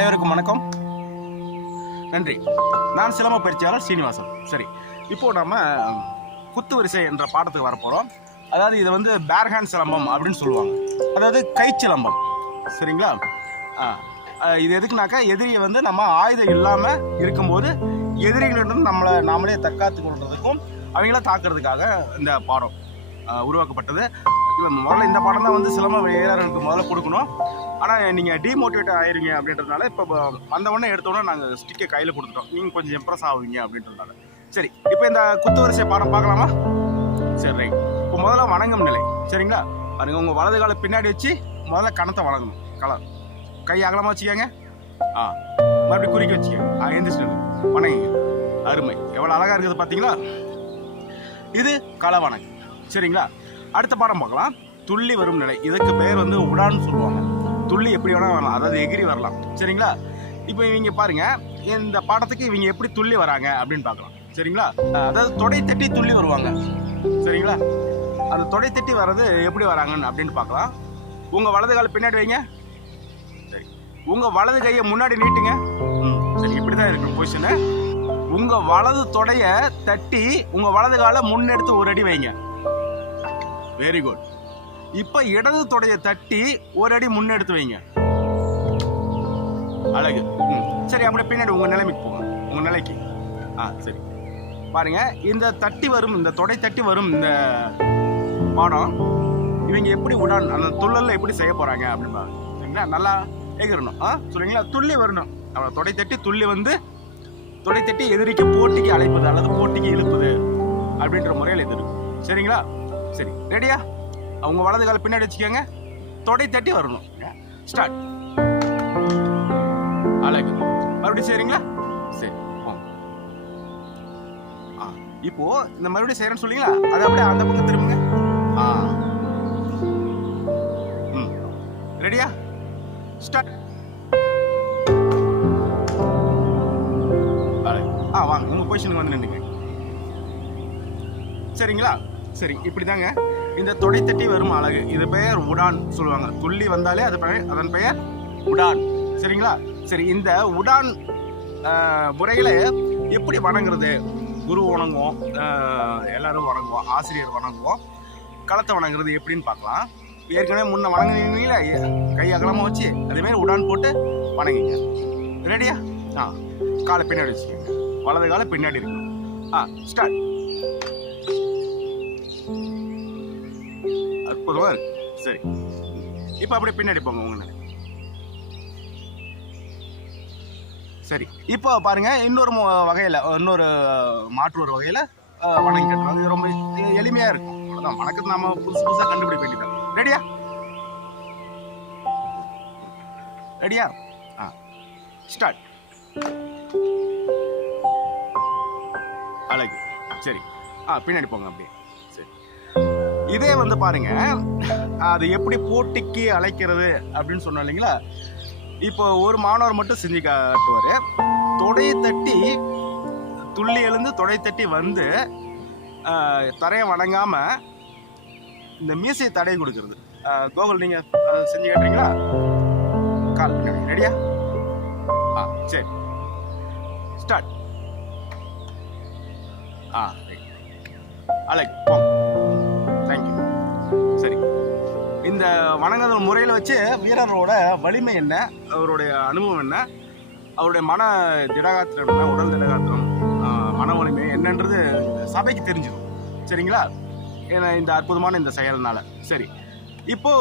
அனைவருக்கும் வணக்கம், நன்றி. நான் சிலம்ப பயிற்சியாளர் சீனிவாசன். சரி, இப்போ நம்ம குத்து வரிசை என்ற பாடத்துக்கு வரப்போகிறோம். அதாவது இது வந்து பேர் ஹேண்ட் சிலம்பம் அப்படின்னு சொல்லுவாங்க, அதாவது கை சிலம்பம். சரிங்களா? இது எதுக்குனாக்கா எதிரியை வந்து நம்ம ஆயுதம் இல்லாமல் இருக்கும்போது எதிரிகளிடம் நாமளே தற்காத்து கொள்றதுக்கும் அவங்கள தாக்குறதுக்காக இந்த பாடம் உருவாக்கப்பட்டது. முதல்ல இந்த பாடம் தான் வந்து சிலம்ப வீரர்களுக்கு முதல்ல கொடுக்கணும். ஆனால் நீங்கள் டிமோட்டிவேட் ஆயிருங்க அப்படின்றதுனால இப்போ வந்தவொடனே எடுத்தோடனே நாங்கள் ஸ்டிக்கை கையில் கொடுத்துட்டோம். நீங்கள் கொஞ்சம் இம்ப்ரெஸ் ஆகுவீங்க அப்படின்றதுனால. சரி, இப்போ இந்த குத்து வரிசை பாடம் பார்க்கலாமா? சரி, ரைட். இப்போ முதல்ல வணங்கும் நிலை. சரிங்களா? பாருங்க, உங்கள் வலது காலை பின்னாடி வச்சு முதல்ல கணத்தை வணங்கணும். கை அகலமாக வச்சுக்கோங்க. மறுபடியும் குறிக்க வச்சுக்கோங்க. எந்திரிச்சு வணங்குங்க. அருமை, எவ்வளோ அழகாக இருக்குது பார்த்தீங்களா? இது கள வணக்கம். சரிங்களா? அடுத்த பாடம் பார்க்கலாம். துள்ளி வரும் நிலை. இதுக்கு பேர் வந்து உடான்னு சொல்லுவாங்க. துள்ளி எப்படி வேணால் வரலாம், அதாவது எகிரி வரலாம். சரிங்களா? இப்போ இவங்க பாருங்க, இந்த பாடத்துக்கு இவங்க எப்படி துள்ளி வராங்க அப்படின்னு பார்க்கலாம். சரிங்களா? அதாவது தொடை தட்டி துள்ளி வருவாங்க. சரிங்களா? அந்த தொடை தட்டி வர்றது எப்படி வராங்கன்னு அப்படின்னு பார்க்கலாம். உங்கள் வலது காலை பின்னாடி வைங்க. சரி, உங்கள் வலது கையை முன்னாடி நீட்டுங்க. சரி, இப்படி தான் இருக்கணும் பொசிஷனு. உங்கள் வலது தொடைய தட்டி உங்கள் வலது காலை முன்னெடுத்து ஒரு அடி வைங்க. Very good. இப்போ இடது தொடைய தட்டி ஒரு அடி முன்னெடுத்து வைங்க. அழகு. சரி, அப்படியே பின்னாடி உங்கள் நிலைமைக்கு போங்க, உங்கள் நிலைக்கு. சரி, பாருங்க, இந்த தட்டி வரும், இந்த தொடை தட்டி வரும் இந்த பாடம் இவங்க எப்படி உடான் அந்த துள்ளல்ல எப்படி செய்ய போறாங்க அப்படின்னு பாருங்க. சரிங்களா? நல்லா எகிரணும். சொல்றீங்களா? துள்ளி வரணும். அவளை தொடை தட்டி துள்ளி வந்து தொடை தட்டி எதிரிக்கு போட்டிக்கு அழைப்பது அல்லது போட்டிக்கு இழுப்பது அப்படின்ற முறையில் இது இருக்கும். சரிங்களா? சரி, ரெடியா? அவங்க வலது கால பின்னாடி வச்சுக்கோங்க. தொடை தட்டி வரணும். ஸ்டார்ட். அழகு. மறுபடியும் சரிங்களா? சரி, இப்போ இந்த மறுபடியும் செய்யறேன்னு சொல்லிங்களா, அதை அப்படியே அந்த பக்கம் திரும்புங்க. ரெடியா? ஸ்டார்ட். வாங்க, உங்க பொசிஷனுக்கு வந்து நின்றுங்க. சரிங்களா? சரி, இப்படி தாங்க இந்த தொடை தட்டி வரும் அழகு. இது பெயர் உடான் சொல்லுவாங்க. துள்ளி வந்தாலே அதன் பெயர் உடான். சரிங்களா? சரி, இந்த உடான் முறையில எப்படி வணங்குறது? குரு வணங்குவோம், எல்லாரும் வணங்குவோம், ஆசிரியர் வணங்குவோம். களத்தை வணங்குறது எப்படின்னு பார்க்கலாம். ஏற்கனவே முன்ன வணங்குனீங்களா, கை அகலமாக வச்சு அதேமாரி உடான் போட்டு வணங்குங்க. ரெடியா? காலை பின்னாடி வச்சுக்கோங்க. வலது காலை பின்னாடி இருக்கணும். ஸ்டார்ட். அற்புதமா இருக்கு. சரி, இப்போ அப்படியே பின்னாடி போங்க உங்க. சரி, இப்போ பாருங்க, இன்னொரு வகையில், இன்னொரு மாற்று ஒரு வகையில் வணங்கி கட்டணும். அது ரொம்ப எளிமையாக இருக்கும். அவ்வளோதான். வணக்கத்தை நம்ம புதுசாக கண்டுபிடிக்க வேண்டியது. ரெடியா? ரெடியா? ஸ்டார்ட். அழகு. சரி, பின்னாடி போங்க அப்படியே. சரி, இதே வந்து பாருங்க, அது எப்படி போட்டிக்கு அழைக்கிறது அப்படின்னு சொன்னோம் இல்லைங்களா? இப்போ ஒரு மாணவர் மட்டும் செஞ்சு காட்டுவார். தொடையை தட்டி துள்ளி எழுந்து தொடை தட்டி வந்து தரையை வணங்காம இந்த மீசையை தடை கொடுக்கறது. கோகுல், நீங்க செஞ்சு காட்டுறீங்களா? கால் பின்னாடி. ரெடியா? சரி, ஸ்டார்ட். அழகு. தேங்க்யூ. சரி, இந்த வணங்குதல் முறையில் வச்சு வீரரோட வலிமை என்ன, அவருடைய அனுபவம் என்ன, அவருடைய மன திடகாத்திரம் என்ன, உடல் திடகாத்திரம், மன வலிமை என்னன்றது சபைக்கு தெரிஞ்சிடும். சரிங்களா? ஏன்னா இந்த அற்புதமான இந்த செயல்னால. சரி, இப்போ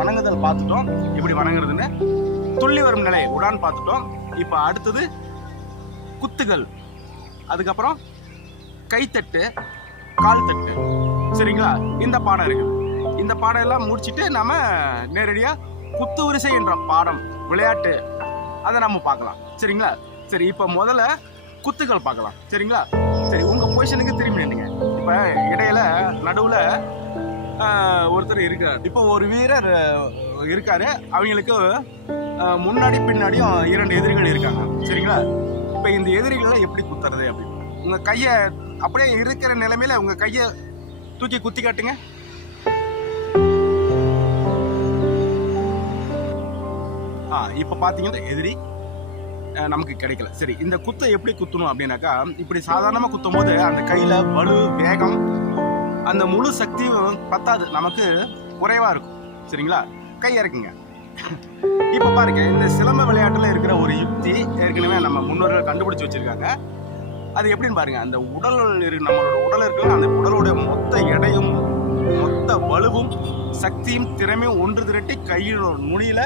வணங்குதல் பார்த்துட்டோம், எப்படி வணங்குறதுன்னு. துள்ளி வரும் நிலை உடான் பார்த்துட்டோம். இப்போ அடுத்தது குத்துகள், அதுக்கப்புறம் கைத்தட்டு, கால் தட்டு. சரிங்களா? இந்த பாடம் இருக்குது. இந்த பாடம் எல்லாம் முடிச்சுட்டு நம்ம நேரடியாக குத்து வரிசை என்ற பாடம், விளையாட்டு, அதை நம்ம பார்க்கலாம். சரிங்களா? சரி, இப்போ முதல்ல குத்துகள் பார்க்கலாம். சரிங்களா? சரி, உங்கள் பொசிஷனுக்கு திரும்பி நின்றுங்க. இப்போ இடையில நடுவில் ஒருத்தர் இருக்கார். இப்போ ஒரு வீரர் இருக்காரு. அவங்களுக்கு முன்னாடி பின்னாடியும் 2 எதிரிகள் இருக்காங்க. சரிங்களா? இப்போ இந்த எதிரிகளை எப்படி குத்துறது அப்படின்னு உங்கள் கையை அப்படியே இருக்கிற நிலைமையில உங்கள் கையை தூக்கி குத்தி காட்டுங்க. இப்போ பார்த்தீங்கன்னா எதிரி நமக்கு கிடைக்கல. சரி, இந்த குத்தை எப்படி குத்தணும் அப்படின்னாக்கா, இப்படி சாதாரணமாக குத்தும் போது அந்த கையில் வலு, வேகம், அந்த முழு சக்தியும் பத்தாது, நமக்கு குறைவாக இருக்கும். சரிங்களா? கை இறக்குங்க. இப்போ பாருங்க, இந்த சிலம்ப விளையாட்டில் இருக்கிற ஒரு யுக்தி ஏற்கனவே நம்ம முன்னோர்கள் கண்டுபிடிச்சு வச்சிருக்காங்க. அது எப்படின்னு பாருங்க, அந்த நம்மளோட உடல் இருக்கிற அந்த உடலோட மொத்த எடையும் மொத்த வலுவும் சக்தியும் திறமையும் ஒன்று திரட்டி கையோட நுனியில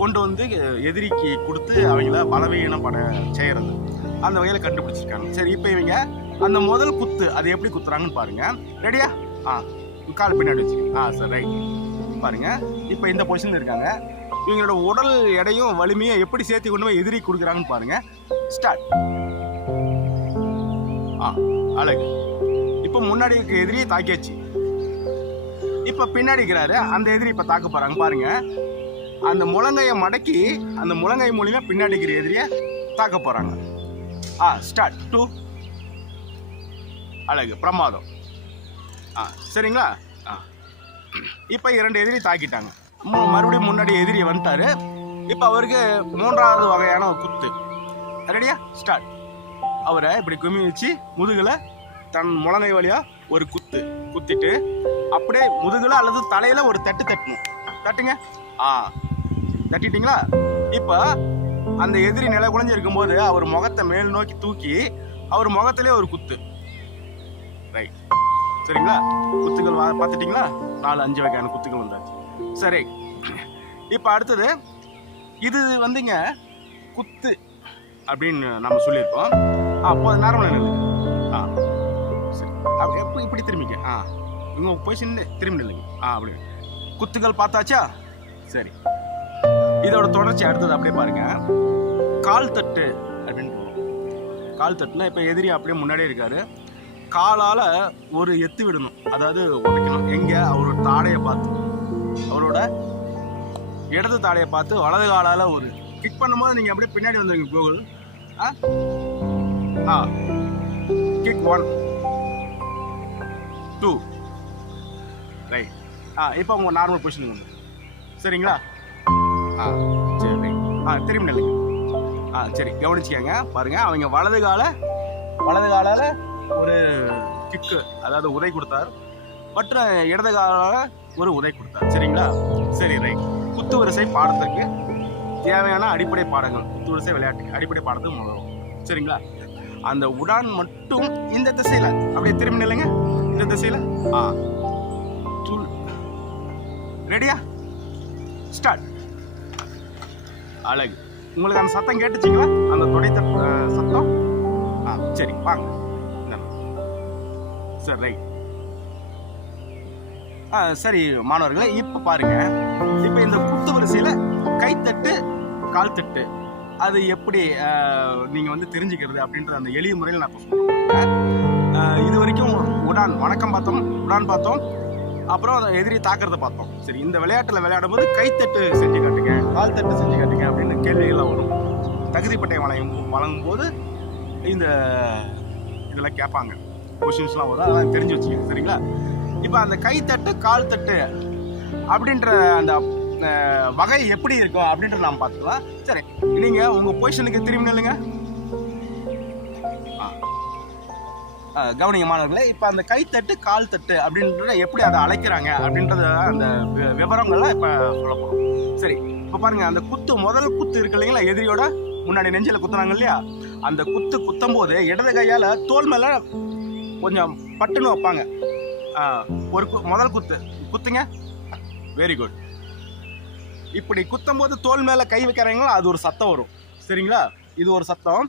கொண்டு வந்து எதிரிக்கு கொடுத்து அவங்கள பலவீனப்பட செய்யறது, அந்த வகையில் கண்டுபிடிச்சிருக்காங்க. சரி, இப்போ இவங்க அந்த முதல் குத்து அது எப்படி குத்துறாங்கன்னு பாருங்க. ரெடியா? கால் பின்னாடி வச்சுக்கோங்க. Sir, right. பாருங்க, இப்போ இந்த பொசிஷன்ல இருக்காங்க. இவங்களோட உடல் எடையும் வலிமையை எப்படி சேர்த்து கொண்டு போய் எதிரி கொடுக்குறாங்கன்னு பாருங்க. ஸ்டார்ட். அழகு. இப்போ முன்னாடி இருக்க எதிரியை தாக்கியாச்சு. இப்போ பின்னாடி இருக்கிறாரு அந்த எதிரி இப்போ தாக்க போறாங்க. பாருங்க, அந்த முழங்கையை மடக்கி அந்த முழங்கை மூலியமா பின்னாடி இருக்கிற எதிரியை தாக்க போறாங்க. ஸ்டார்ட். 2. அழகு, பிரமாதம். சரிங்களா? இப்போ 2 எதிரி தாக்கிட்டாங்க. மறுபடியும் முன்னாடி எதிரி வந்துட்டாரு. இப்போ அவருக்கு 3வது வகையான குத்து. ரெடியா? ஸ்டார்ட். அவரை இப்படி கும்மி வச்சு முதுகுல தன் முழங்கை வழியா ஒரு குத்து குத்திட்டு அப்படியே முதுகுல அல்லது தலையில ஒரு தட்டு தட்டணும். தட்டுங்க. தட்டிட்டீங்களா? இப்போ அந்த எதிரி நிலை குலைஞ்சு இருக்கும்போது அவர் முகத்தை மேல் நோக்கி தூக்கி அவர் முகத்திலே ஒரு குத்து. ரைட். சரிங்களா? குத்துக்கள் பார்த்துட்டீங்களா? 4-5 வகையான குத்துக்கள் வந்தாச்சு. சரி, இப்போ அடுத்தது இது வந்துங்க குத்து அப்படின்னு நம்ம சொல்லியிருக்கோம். அப்போ அது நார்மலாக நில்லுங்க. சரி, அப்படி எப்போ இப்படி திரும்பிக்க. இவங்க பொசிஷன்ல திரும்பி நில்லுங்க. அப்படி குத்துக்கள் பார்த்தாச்சா? சரி, இதோட தொடர்ச்சி அடுத்தது அப்படியே பாருங்க. கால் தட்டு அப்படின்னு. கால் தட்டுனா இப்போ எதிரி அப்படியே முன்னாடியே இருக்காரு. காலால் ஒரு எத்து விடணும், அதாவது உடைக்கணும். எங்கே? அவரோட தாடையை பார்த்து, அவரோட இடது தாடையை பார்த்து வலது காலால் ஒரு கிக் பண்ணும்போது நீங்கள் அப்படியே பின்னாடி வந்துருங்க. Google kick 1 2 right. இப்போ உங்க நார்மல் பொசிஷன் வந்து சரிங்களா? சரி, ரைட். திரும்பி நில்லுங்க. சரி, கவனிச்சுக்கங்க. பாருங்க, அவங்க வலது காலால ஒரு கிக்கு, அதாவது உதை கொடுத்தார். மற்ற இடது காலால ஒரு உதை கொடுத்தார். சரிங்களா? சரி, ரைட். குத்து வரிசை பாடத்துக்கு தேவையான அடிப்படை பாடங்கள், குத்து வரிசை விளையாட்டுக்கு அடிப்படை பாடத்துக்கு முதலும். சரிங்களா? அந்த உடான் மட்டும் இந்த திசையில அப்படியே திரும்பி நில்லுங்க. இந்த திசையில ரெடியா? ஸ்டார்ட். அழகு. உங்களுக்கு அந்த சத்தம் கேட்டுச்சிங்களா? அந்த தொடை சத்தம். சரி, வாங்க. சரி, ரைட். சரி மாணவர்களே, இப்ப பாருங்க, இப்ப இந்த குத்து வரிசையில கைத்தட்டு கால் தட்டு அது எப்படி நீங்க வந்து தெரிஞ்சுக்கிறது அப்படின்றது அந்த எளிய முறையில் நான் சொல்றேன். இது வரைக்கும் உடான் வணக்கம் பார்த்தோம், உடான் பார்த்தோம், அப்புறம் எதிரி தாக்குறத பார்த்தோம். சரி, இந்த விளையாட்டுல விளையாடும் போது கைத்தட்டு செஞ்சு காட்டுங்க, கால் தட்டு செஞ்சு காட்டுங்க அப்படின்னு கேள்விகள்லாம் வரும். தகுதி பட்டை வழங்கும் போது இந்த இதெல்லாம் கேட்பாங்க, கொஸ்டின்ஸ்லாம் வரும். அதெல்லாம் தெரிஞ்சு வச்சுக்கோங்க. சரிங்களா? இப்போ அந்த கைத்தட்டு கால் தட்டு அப்படின்ற அந்த வகை எப்படி இருக்கும் அப்படின்றத நாம் பார்த்துக்கலாம். சரி, நீங்க உங்க பொசிஷனுக்கு திரும்பி நில்லுங்க. கவனிங்க மாணவர்களே, இப்போ அந்த கைத்தட்டு கால் தட்டு அப்படின்றத எப்படி அதை அழைக்கிறாங்க அப்படின்றத அந்த விவரங்கள்லாம் இப்போ சொல்ல போகிறோம். சரி, இப்போ பாருங்க, அந்த முதல் குத்து இருக்கு இல்லைங்களா, எதிரியோட முன்னாடி நெஞ்சில குத்துறாங்க இல்லையா, அந்த குத்தும் போது இடது கையால் தோல் மேல கொஞ்சம் பட்டுன்னு வைப்பாங்க. ஒரு முதல் குத்துங்க. Very good. இப்படி குத்தும் போது தோல் மேல கை வைக்கிறாங்களோ அது ஒரு சத்தம் வரும். சரிங்களா? இது ஒரு சத்தம்,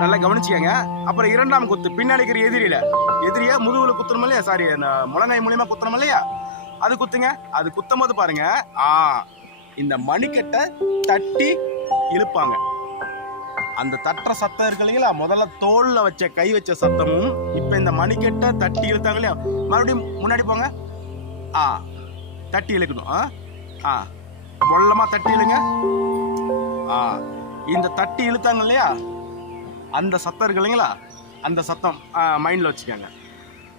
நல்லா கவனிச்சுக்கங்க. அப்புறம் இரண்டாம் குத்து பின்னாடி இருக்கிற எதிரியா முதுகுல குத்துறோம் இல்லையா, சாரி அந்த முழங்கை மூலியமா குத்துறோம் இல்லையா, அது குத்துங்க. அது குத்தும் போது பாருங்க, இந்த மணிக்கட்டை தட்டி இழுப்பாங்க. அந்த தட்டுற சத்தம் இருக்கு இல்லைங்களா, முதல்ல தோல்ல வச்ச கை வச்ச சத்தமும் இப்ப இந்த மணிக்கட்டை தட்டி இழுத்தாங்க இல்லையா, மறுபடியும் முன்னாடி போங்க. தட்டி இழுக்கணும். மொல்லமா தட்டி இழுங்க. இந்த தட்டி இழுத்தாங்க இல்லையா, அந்த சத்தம் இருக்கு இல்லைங்களா, அந்த சத்தம் மைண்ட்ல வச்சுக்கோங்க.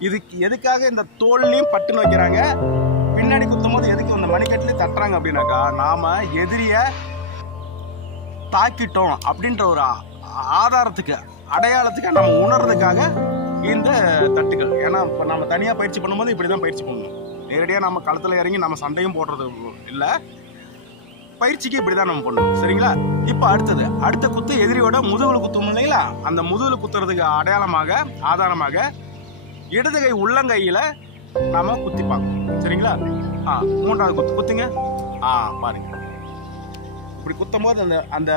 இதுக்கு எதுக்காக இந்த தோல்லையும் பட்டுன்னு வைக்கிறாங்க, பின்னாடி குத்தும் போது எதுக்கு இந்த மணிக்கட்டுலையும் தட்டுறாங்க அப்படின்னாக்கா, நாம எதிரிய தாக்கிட்டோம் அப்படின்ற ஒரு ஆதாரத்துக்கு அடையாளத்துக்கு நம்ம உணர்றதுக்காக இந்த தட்டுகள். ஏன்னா இப்போ நம்ம தனியாக பயிற்சி பண்ணும்போது இப்படி தான் பயிற்சி பண்ணணும். நேரடியாக நம்ம களத்தில் இறங்கி நம்ம சண்டையும் போடுறது இல்லை, பயிற்சிக்கு இப்படி தான் நம்ம பண்ணணும். சரிங்களா? இப்போ அடுத்த குத்து எதிரியோட முதுகுல குத்தணும் இல்லைங்களா? அந்த முதுகுல குத்துறதுக்கு ஆதாரமாக இடது கை உள்ளங்கையில நாம குத்திப்பாங்க. சரிங்களா? மூன்றாவது குத்துங்க. பாருங்க, இப்படி குத்தும் போது அந்த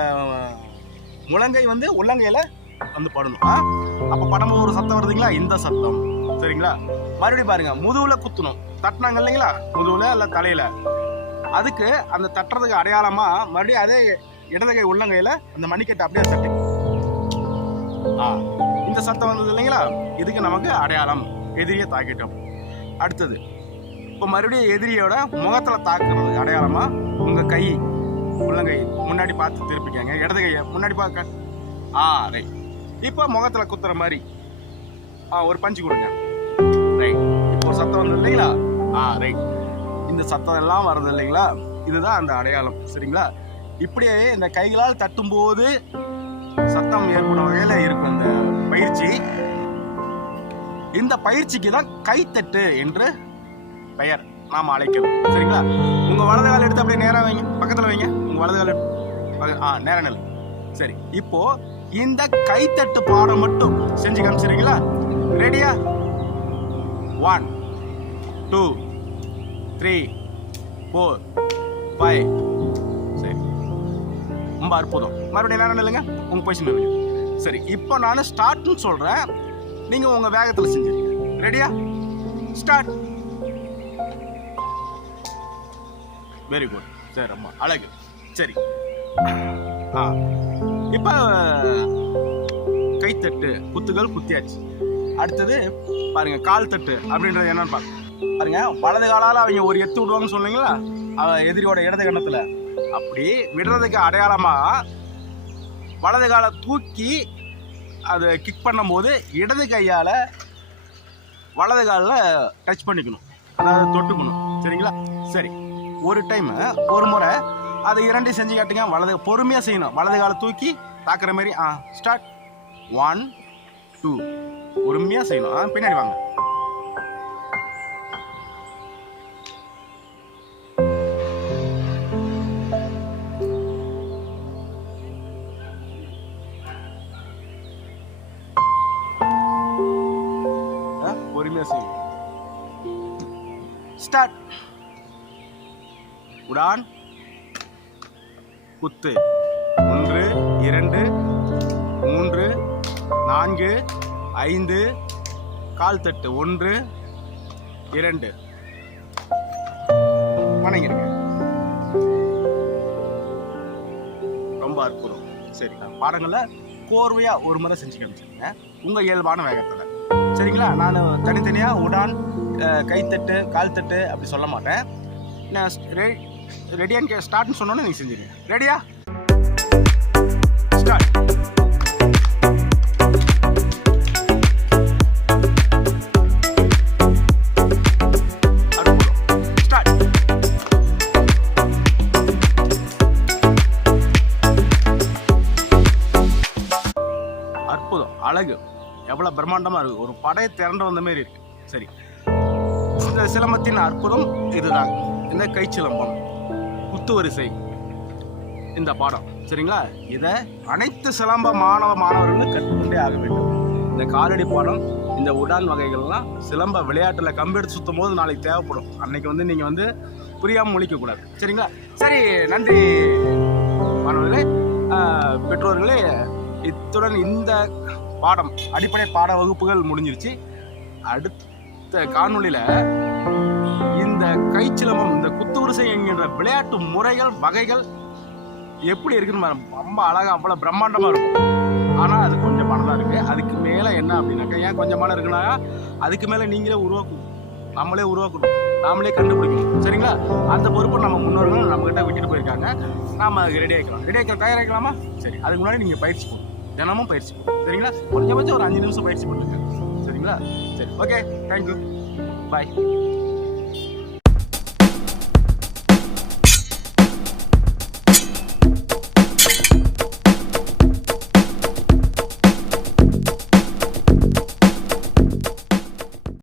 முழங்கை வந்து உள்ளங்கையில வந்து படணும். அப்ப படும்போது ஒரு சத்தம் வருதுங்களா? இந்த சத்தம். சரிங்களா? மறுபடியும் பாருங்க, முதுகுல குத்தணும். தட்டினாங்க இல்லைங்களா? முதுகுல இல்ல தலையில. அதுக்கு அந்த தட்டுறதுக்கு அடையாளமா மறுபடியும் அதே இடதுகை உள்ளங்கையில அந்த மணிக்கட்டை அப்படியே தட்டு. இந்த சத்தம் வந்தது இல்லைங்களா? இதுக்கு நமக்கு அடையாளம், எதிரியை தாக்கிட்டோம். அடுத்தது இப்போ மறுபடியும் எதிரியோட முகத்துல தாக்குறது அடையாளமா உங்க கை உள்ளங்கை முன்னாடி பார்த்து திருப்பிக்கங்க. இடது கையை முன்னாடி பார்க்க. ரைட். இப்போ முகத்துல குத்துற மாதிரி ஒரு பஞ்சு கொடுங்க. ரைட். இப்போ ஒரு சத்தம் வந்தது இல்லைங்களா? ரைட். இந்த சத்தம் எல்லாம் வருது இல்லைங்களா? இதுதான் அந்த அடையாளம். சரிங்களா? இப்படியே இந்த கைகளால் தட்டும் போது சத்தம் ஏற்படும் வகையில இருக்கும் இந்த பயிற்சி. இந்த பயிற்சிக்கு தான் கைத்தட்டு என்று பெயர் நாம் அழைக்கிறோம். சரிங்களா? உங்க வலது கால் எடுத்து அப்படியே நேரா வைங்க, பக்கத்துல வைங்க. உங்க வலது கால் நேர நெல். சரி, இப்போ இந்த கைத்தட்டு பாடம் மட்டும் செஞ்சு காமிச்சிருங்களா? ரெடியா? 1 2 3 4 5. சரி, ரொம்ப அற்புதம். மறுபடியும் நேரம் இல்லைங்க, உங்க பொசிஷன் இல்லைங்க. சரி, இப்போ நான் ஸ்டார்ட்னு சொல்றேன், நீங்க உங்க வேகத்துல செஞ்சிருங்க. ரெடியா? ஸ்டார்ட். Very good. சரி, ரொம்ப அழகு. சரி, இப்ப கைத்தட்டு குத்துகள் குத்தியாச்சு. அடுத்தது பாருங்க, கால் தட்டு அப்படின்றது என்னன்னு பாருங்க. வலது காலால அவங்க ஒரு எத்து விடுவாங்கன்னு சொன்னீங்களா? எதிரியோட இடது கண்ணத்துல அப்படி விடுறதுக்கு அடையாளமா வலது காலை தூக்கி அதை கிக் பண்ணும் போது இடது கையால வலது காலில் டச் பண்ணிக்கணும், அதாவது தொட்டுக்கணும். சரிங்களா? சரி, ஒரு டைம் ஒரு முறை அதை இரண்டையும் செஞ்சு காட்டுங்க. வலது பொறுமையா செய்யணும், வலது காலை தூக்கி தாக்குற மாதிரி. ஸ்டார்ட். 1 2. பொறுமையா செய்யணும். பின்னாடி வாங்க. பொறுமையா செய்யணும். ஸ்டார்ட். உடான் குத்து. 1 2 3 4 5. கால் தட்டு. 1 2. வணங்கிருங்க. ரொம்ப அற்புதம். சரி, பாடங்களை கோர்வையா ஒரு முறை செஞ்சு காமிச்சிருங்க உங்க இயல்பான வேகத்துல. சரிங்களா? நான் தனித்தனியா உடான், கைத்தட்டு, கால் தட்டு அப்படி சொல்ல மாட்டேன். நான் ரெடியான்னு ஸ்டார்ட்னு சொன்னோன்னே நீங்க செஞ்சிருங்க. ரெடியா? ஸ்டார்ட். அற்புதம், அழகு, எவ்வளவு பிரம்மாண்டமா இருக்கு. ஒரு படை திரண்டு வந்த மாதிரி இருக்கு. சரி, இந்த சிலம்பத்தின் அற்புதம் இதுதான். இந்த கை சிலம்பம், குத்து வரிசை, இந்த பாடம். சரிங்களா? இதை அனைத்து சிலம்ப மாணவர்களும் கற்றுக்கொண்டே ஆக வேண்டும். இந்த காலடி பாடம், இந்த உடான் வகைகள்லாம் சிலம்ப விளையாட்டுல கம்பெடுத்து சுத்தும் போது நாளைக்கு தேவைப்படும். அன்னைக்கு வந்து நீங்க வந்து புரியாம முழிக்க கூடாது. சரிங்களா? சரி, நன்றி மாணவர்களே, பெற்றோர்களே. இத்துடன் இந்த பாடம், அடிப்படை பாட வகுப்புகள் முடிஞ்சிருச்சு. அடுத்த காணொளியில இந்த கைச்சிலம்பம், இந்த குத்துவரிசை என்கின்ற விளையாட்டு முறைகள், வகைகள் எப்படி இருக்குன்னு ரொம்ப அழகா, அவ்வளவு பிரம்மாண்டமா இருக்கும். ஆனா அது கொஞ்சம் மனதா இருக்கு. அதுக்கு மேல என்ன அப்படின்னாக்கா, ஏன் கொஞ்சம் மனம் இருக்குன்னா, அதுக்கு மேல நீங்களே உருவாக்கணும், நம்மளே உருவாக்கணும், நாமளே கண்டுபிடிக்கணும். சரிங்களா? அந்த பொறுப்பு நம்ம முன்னோர்கள் நம்ம கிட்ட விட்டுட்டு போயிருக்காங்க. நாம அதுக்கு ரெடி ஆகிக்கலாம், தயாராகிக்கலாமா? சரி, அதுக்கு முன்னாடி நீங்க பயிற்சி பண்ணணும், தினமும் பயிற்சி பண்ணணும். சரிங்களா? கொஞ்சம் ஒரு 5 நிமிஷம் பயிற்சி பண்ணுங்க. சரிங்களா? சரி, ஓகே, தேங்க்யூ, பாய்.